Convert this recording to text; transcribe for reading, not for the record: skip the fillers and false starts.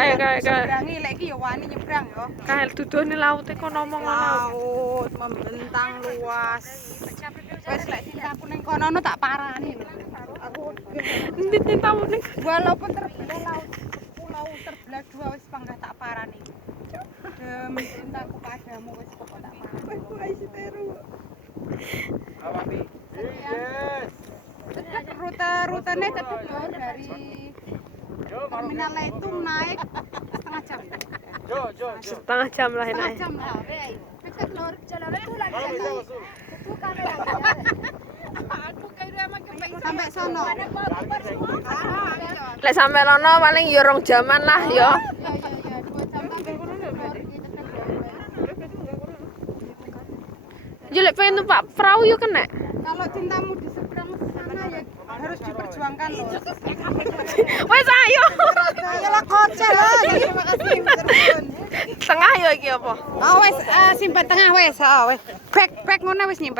Kayak Sebrangi lek iki ya wani nyebrang ya. kayak dudune laute kok ngomong ngono. Laut membentang luas. Wes lek cintaku ning kono tak parani lho. Aku Endi cintamu ning walaupun terbelah laut pulau terbelah dua wis panggah tak parani. Demi cintaku padamu wis pokok tak parani. Wes teru. Awami. Yes. Rutenya cepat loh dari terminal itu naik setengah jam. setengah jam lah Setengah enak. jam lah. Dekat lor jalan itu lagi. Sampai sono. Lek sampe lono paling ya 2 jaman lah ya. Iya 2 jam sampai Yo lek pengen numpak perahu yo kena. kalau cintamu di seberang sana ya harus diperjuangkan loh. Wes ayo. Ayolah kocel lah. Terima kasih. Tengah yo iki apa? Oh wes simpen tengah wes. Oh wes. Back ngono wes nyimpen.